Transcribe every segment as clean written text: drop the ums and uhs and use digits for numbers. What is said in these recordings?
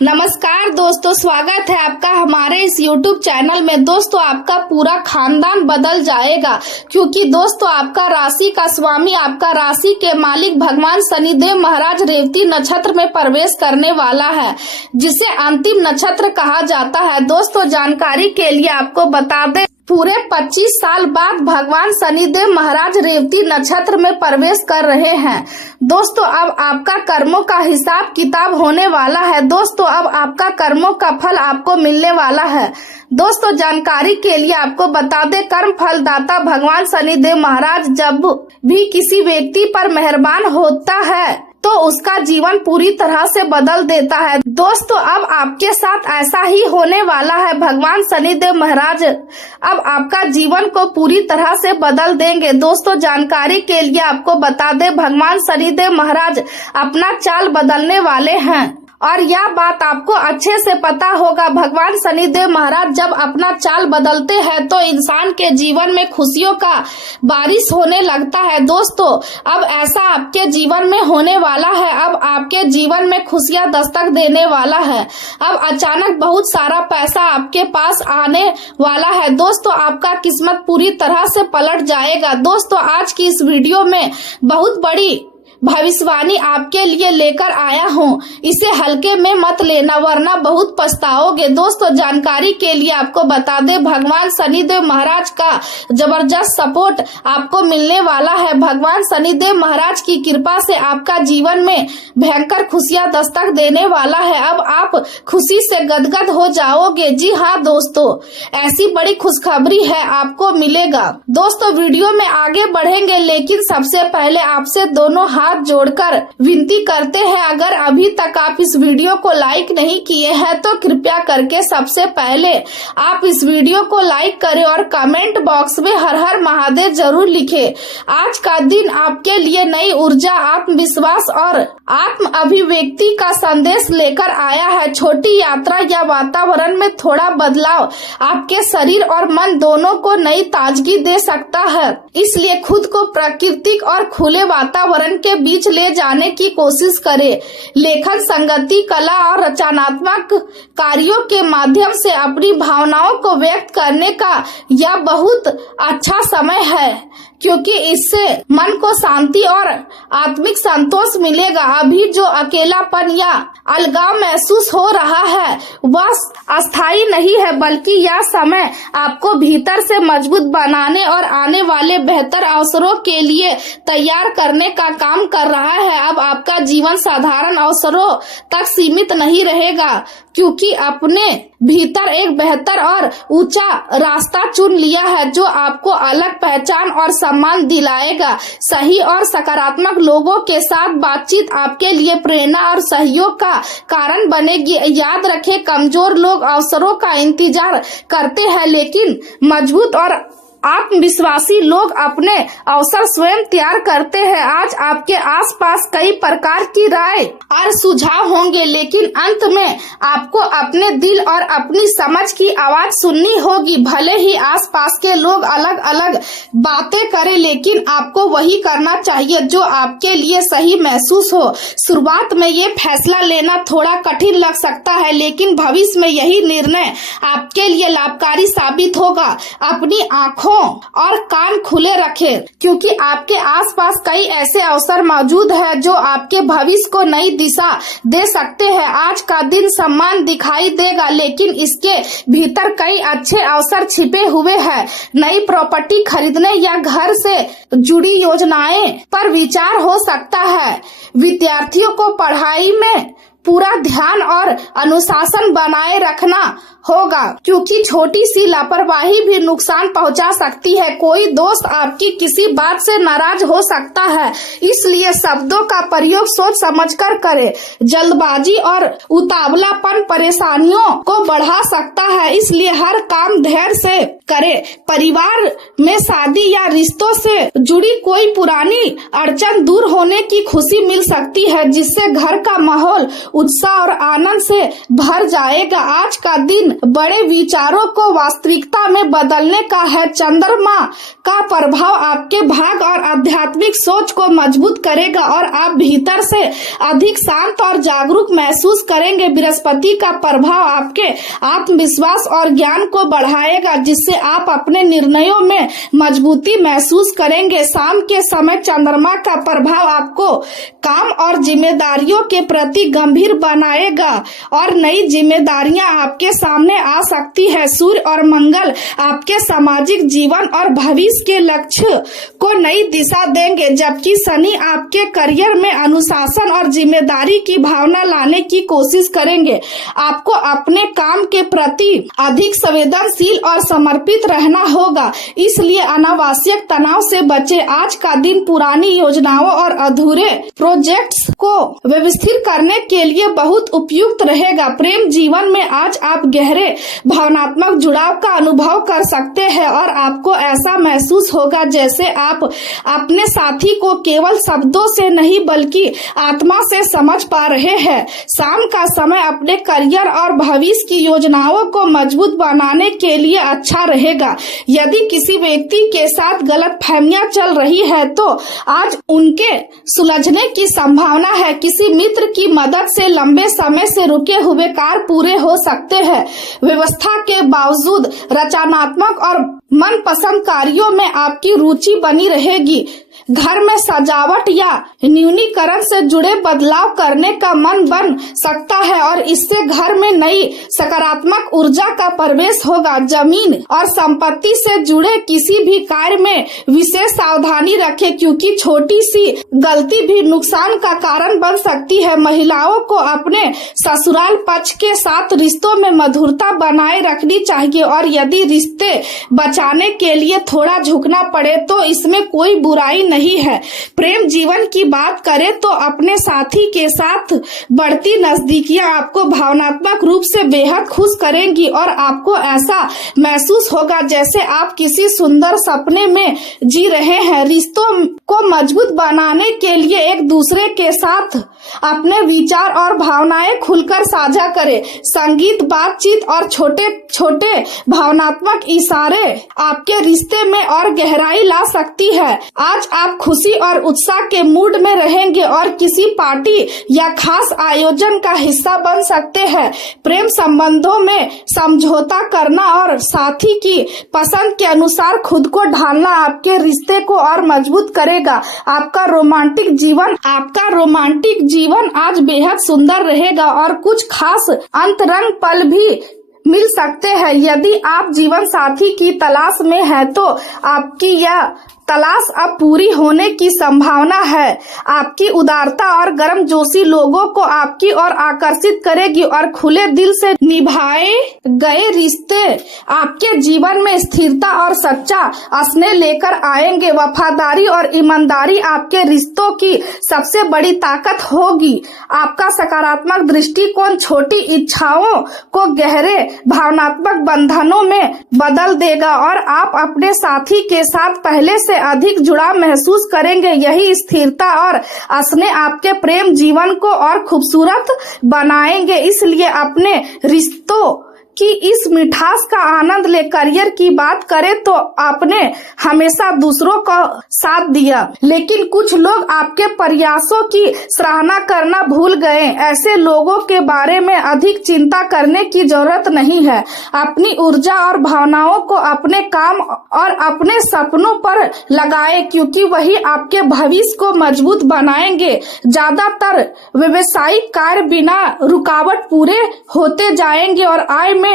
नमस्कार दोस्तों, स्वागत है आपका हमारे इस YouTube चैनल में। दोस्तों, आपका पूरा खानदान बदल जाएगा क्योंकि दोस्तों आपका राशि का स्वामी, आपका राशि के मालिक भगवान शनिदेव महाराज रेवती नक्षत्र में प्रवेश करने वाला है, जिसे अंतिम नक्षत्र कहा जाता है। दोस्तों, जानकारी के लिए आपको बता दें, पूरे 25 साल बाद भगवान शनिदेव महाराज रेवती नक्षत्र में प्रवेश कर रहे हैं। दोस्तों, अब आपका कर्मों का हिसाब किताब होने वाला है। दोस्तों, अब आपका कर्मों का फल आपको मिलने वाला है। दोस्तों, जानकारी के लिए आपको बता दें, कर्म फल दाता भगवान शनिदेव महाराज जब भी किसी व्यक्ति पर मेहरबान होता है तो उसका जीवन पूरी तरह से बदल देता है। दोस्तों, अब आपके साथ ऐसा ही होने वाला है। भगवान शनिदेव महाराज अब आपका जीवन को पूरी तरह से बदल देंगे। दोस्तों, जानकारी के लिए आपको बता दें, भगवान शनिदेव महाराज अपना चाल बदलने वाले हैं और यह बात आपको अच्छे से पता होगा। भगवान शनिदेव महाराज जब अपना चाल बदलते हैं तो इंसान के जीवन में खुशियों का बारिश होने लगता है। दोस्तों, अब ऐसा आपके जीवन में होने वाला है। अब आपके जीवन में खुशियां दस्तक देने वाला है। अब अचानक बहुत सारा पैसा आपके पास आने वाला है। दोस्तों, आपका किस्मत पूरी तरह से पलट जाएगा। दोस्तों, आज की इस वीडियो में बहुत बड़ी भविष्यवाणी आपके लिए लेकर आया हूँ। इसे हल्के में मत लेना वरना बहुत पछताओगे। दोस्तों, जानकारी के लिए आपको बता दें, भगवान शनिदेव महाराज का जबरदस्त सपोर्ट आपको मिलने वाला है। भगवान शनिदेव महाराज की कृपा से आपका जीवन में भयंकर खुशियां दस्तक देने वाला है। अब आप खुशी से गदगद हो जाओगे। जी हाँ दोस्तों, ऐसी बड़ी खुशखबरी है आपको मिलेगा। दोस्तों, वीडियो में आगे बढ़ेंगे, लेकिन सबसे पहले आपसे दोनों हाथ जोड़कर विनती करते हैं, अगर अभी तक आप इस वीडियो को लाइक नहीं किए हैं तो कृपया करके सबसे पहले आप इस वीडियो को लाइक करें और कमेंट बॉक्स में हर हर महादेव जरूर लिखें। आज का दिन आपके लिए नई ऊर्जा, आत्मविश्वास और आत्म अभिव्यक्ति का संदेश लेकर आया है। छोटी यात्रा या वातावरण में थोड़ा बदलाव आपके शरीर और मन दोनों को नई ताजगी दे सकता है, इसलिए खुद को प्राकृतिक और खुले वातावरण के बीच ले जाने की कोशिश करें। लेखन, संगति, कला और रचनात्मक कार्यों के माध्यम से अपनी भावनाओं को व्यक्त करने का यह बहुत अच्छा समय है, क्योंकि इससे मन को शांति और आत्मिक संतोष मिलेगा। अभी जो अकेलापन या अलगाव महसूस हो रहा है वह अस्थायी नहीं है, बल्कि यह समय आपको भीतर से मजबूत बनाने और आने वाले बेहतर अवसरों के लिए तैयार करने का काम कर रहा है। अब आपका जीवन साधारण अवसरों तक सीमित नहीं रहेगा, क्योंकि अपने भीतर एक बेहतर और ऊंचा रास्ता चुन लिया है जो आपको अलग पहचान और सम्मान दिलाएगा। सही और सकारात्मक लोगों के साथ बातचीत आपके लिए प्रेरणा और सहयोग का कारण बनेगी। याद रखें, कमजोर लोग अवसरों का इंतजार करते हैं, लेकिन मजबूत और आत्मविश्वासी लोग अपने अवसर स्वयं तैयार करते हैं। आज आपके आसपास कई प्रकार की राय और सुझाव होंगे, लेकिन अंत में आपको अपने दिल और अपनी समझ की आवाज सुननी होगी। भले ही आसपास के लोग अलग अलग बातें करें, लेकिन आपको वही करना चाहिए जो आपके लिए सही महसूस हो। शुरुआत में ये फैसला लेना थोड़ा कठिन लग सकता है, लेकिन भविष्य में यही निर्णय आपके लिए लाभकारी साबित होगा। अपनी आंखों और कान खुले रखें, क्योंकि आपके आसपास कई ऐसे अवसर मौजूद हैं जो आपके भविष्य को नई दिशा दे सकते हैं। आज का दिन सम्मान दिखाई देगा, लेकिन इसके भीतर कई अच्छे अवसर छिपे हुए हैं। नई प्रॉपर्टी खरीदने या घर से जुड़ी योजनाएं पर विचार हो सकता है। विद्यार्थियों को पढ़ाई में पूरा ध्यान और अनुशासन बनाए रखना होगा, क्योंकि छोटी सी लापरवाही भी नुकसान पहुंचा सकती है। कोई दोस्त आपकी किसी बात से नाराज हो सकता है, इसलिए शब्दों का प्रयोग सोच समझकर करें। जल्दबाजी और उतावलापन परेशानियों को बढ़ा सकता है, इसलिए हर काम धैर्य से करें। परिवार में शादी या रिश्तों से जुड़ी कोई पुरानी अड़चन दूर होने की खुशी मिल सकती है, जिससे घर का माहौल उत्साह और आनंद से भर जाएगा। आज का दिन बड़े विचारों को वास्तविकता में बदलने का है। चंद्रमा का प्रभाव आपके भाग और आध्यात्मिक सोच को मजबूत करेगा और आप भीतर से अधिक शांत और जागरूक महसूस करेंगे। बृहस्पति का प्रभाव आपके आत्मविश्वास और ज्ञान को बढ़ाएगा, जिससे आप अपने निर्णयों में मजबूती महसूस करेंगे। शाम के समय चंद्रमा का प्रभाव आपको काम और जिम्मेदारियों के प्रति गंभीर बनाएगा और नई जिम्मेदारियां आपके सामने आ सकती है। सूर्य और मंगल आपके सामाजिक जीवन और भविष्य के लक्ष्य को नई दिशा देंगे, जबकि शनि आपके करियर में अनुशासन और जिम्मेदारी की भावना लाने की कोशिश करेंगे। आपको अपने काम के प्रति अधिक संवेदनशील और समर्पित रहना होगा, इसलिए अनावश्यक तनाव से बचें। आज का दिन पुरानी योजनाओं और अधूरे प्रोजेक्ट्स को व्यवस्थित करने के लिए बहुत उपयुक्त रहेगा। प्रेम जीवन में आज आप गहरे भावनात्मक जुड़ाव का अनुभव कर सकते हैं और आपको ऐसा महसूस होगा जैसे आप अपने साथी को केवल शब्दों से नहीं बल्कि आत्मा से समझ पा रहे हैं। शाम का समय अपने करियर और भविष्य की योजनाओं को मजबूत बनाने के लिए अच्छा रहेगा। यदि किसी व्यक्ति के साथ गलतफहमियां चल रही है तो आज उनके सुलझने की संभावना है। किसी मित्र की मदद से लंबे समय से रुके हुए कार्य पूरे हो सकते हैं। व्यवस्था के बावजूद रचनात्मक और मनपसंद कार्यों में आपकी रुचि बनी रहेगी। घर में सजावट या न्यूनीकरण से जुड़े बदलाव करने का मन बन सकता है और इससे घर में नई सकारात्मक ऊर्जा का प्रवेश होगा। जमीन और संपत्ति से जुड़े किसी भी कार्य में विशेष सावधानी रखें, क्योंकि छोटी सी गलती भी नुकसान का कारण बन सकती है। महिलाओं को अपने ससुराल पक्ष के साथ रिश्तों में मधुरता बनाए रखनी चाहिए और यदि रिश्ते बचाने के लिए थोड़ा झुकना पड़े तो इसमें कोई बुराई नहीं है। प्रेम जीवन की बात करें तो अपने साथी के साथ बढ़ती नजदीकियां आपको भावनात्मक रूप से बेहद खुश करेंगी और आपको ऐसा महसूस होगा जैसे आप किसी सुंदर सपने में जी रहे हैं। रिश्तों को मजबूत बनाने के लिए एक दूसरे के साथ अपने विचार और भावनाएं खुलकर साझा करें। संगीत, बातचीत और छोटे छोटे भावनात्मक इशारे आपके रिश्ते में और गहराई ला सकती है। आज आप खुशी और उत्साह के मूड में रहेंगे और किसी पार्टी या खास आयोजन का हिस्सा बन सकते हैं। प्रेम संबंधों में समझौता करना और साथी की पसंद के अनुसार खुद को ढालना आपके रिश्ते को और मजबूत करेगा। आपका रोमांटिक जीवन आज बेहद सुंदर रहेगा और कुछ खास अंतरंग पल भी मिल सकते हैं। यदि आप जीवन साथी की तलाश में हैं तो आपकी यह तलाश अब पूरी होने की संभावना है। आपकी उदारता और गर्मजोशी लोगों को आपकी ओर आकर्षित करेगी और खुले दिल से निभाए गए रिश्ते आपके जीवन में स्थिरता और सच्चा स्नेह लेकर आएंगे। वफादारी और ईमानदारी आपके रिश्तों की सबसे बड़ी ताकत होगी। आपका सकारात्मक दृष्टिकोण छोटी इच्छाओं को गहरे भावनात्मक बंधनों में बदल देगा और आप अपने साथी के साथ पहले से अधिक जुड़ाव महसूस करेंगे। यही स्थिरता और स्नेह आपके प्रेम जीवन को और खूबसूरत बनाएंगे। इसलिए अपने रिश्तों कि इस मिठास का आनंद ले। करियर की बात करें तो आपने हमेशा दूसरों का साथ दिया, लेकिन कुछ लोग आपके प्रयासों की सराहना करना भूल गए। ऐसे लोगों के बारे में अधिक चिंता करने की जरूरत नहीं है। अपनी ऊर्जा और भावनाओं को अपने काम और अपने सपनों पर लगाएं, क्योंकि वही आपके भविष्य को मजबूत बनाएंगे। ज्यादातर व्यवसायिक कार्य बिना रुकावट पूरे होते जाएंगे और आय में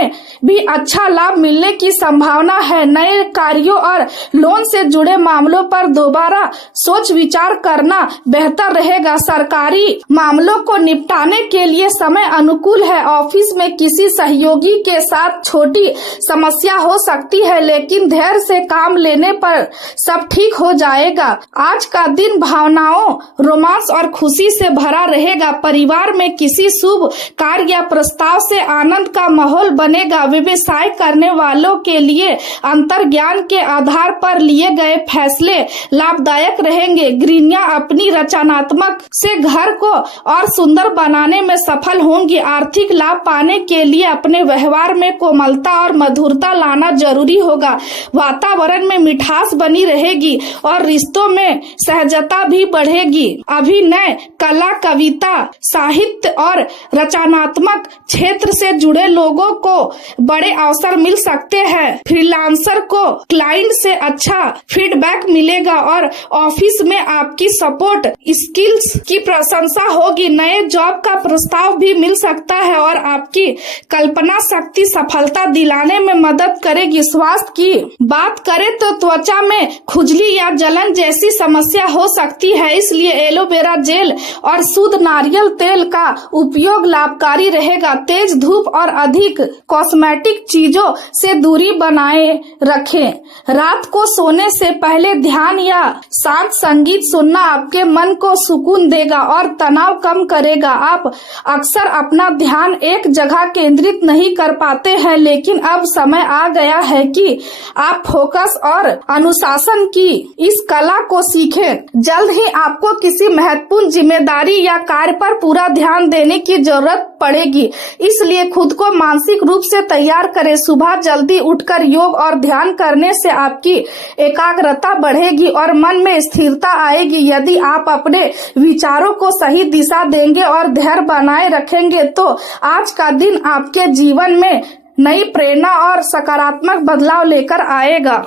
भी अच्छा लाभ मिलने की संभावना है। नए कार्यों और लोन से जुड़े मामलों पर दोबारा सोच विचार करना बेहतर रहेगा। सरकारी मामलों को निपटाने के लिए समय अनुकूल है। ऑफिस में किसी सहयोगी के साथ छोटी समस्या हो सकती है, लेकिन धैर्य से काम लेने पर सब ठीक हो जाएगा। आज का दिन भावनाओं, रोमांस और खुशी से भरा रहेगा। परिवार में किसी शुभ कार्य या प्रस्ताव से आनंद का माहौल बनेगा। व्यवसाय करने वालों के लिए अंतर्ज्ञान के आधार पर लिए गए फैसले लाभदायक रहेंगे। गृहिणियां अपनी रचनात्मक से घर को और सुंदर बनाने में सफल होंगी। आर्थिक लाभ पाने के लिए अपने व्यवहार में कोमलता और मधुरता लाना जरूरी होगा। वातावरण में मिठास बनी रहेगी और रिश्तों में सहजता भी बढ़ेगी। अभिनय, कला, कविता, साहित्य और रचनात्मक क्षेत्र से जुड़े लोगों को बड़े अवसर मिल सकते हैं। फ्रीलांसर को क्लाइंट से अच्छा फीडबैक मिलेगा और ऑफिस में आपकी सपोर्ट स्किल्स की प्रशंसा होगी। नए जॉब का प्रस्ताव भी मिल सकता है और आपकी कल्पना शक्ति सफलता दिलाने में मदद करेगी। स्वास्थ्य की बात करें तो त्वचा में खुजली या जलन जैसी समस्या हो सकती है, इसलिए एलोवेरा जेल और शुद्ध नारियल तेल का उपयोग लाभकारी रहेगा। तेज धूप और अधिक कॉस्मेटिक चीजों से दूरी बनाए रखें। रात को सोने से पहले ध्यान या शांत संगीत सुनना आपके मन को सुकून देगा और तनाव कम करेगा। आप अक्सर अपना ध्यान एक जगह केंद्रित नहीं कर पाते हैं, लेकिन अब समय आ गया है कि आप फोकस और अनुशासन की इस कला को सीखें। जल्द ही आपको किसी महत्वपूर्ण जिम्मेदारी या कार्य पर पूरा ध्यान देने की जरूरत पड़ेगी, इसलिए खुद को मानसिक रूप से तैयार करें। सुबह जल्दी उठकर योग और ध्यान करने से आपकी एकाग्रता बढ़ेगी और मन में स्थिरता आएगी। यदि आप अपने विचारों को सही दिशा देंगे और धैर्य बनाए रखेंगे तो आज का दिन आपके जीवन में नई प्रेरणा और सकारात्मक बदलाव लेकर आएगा।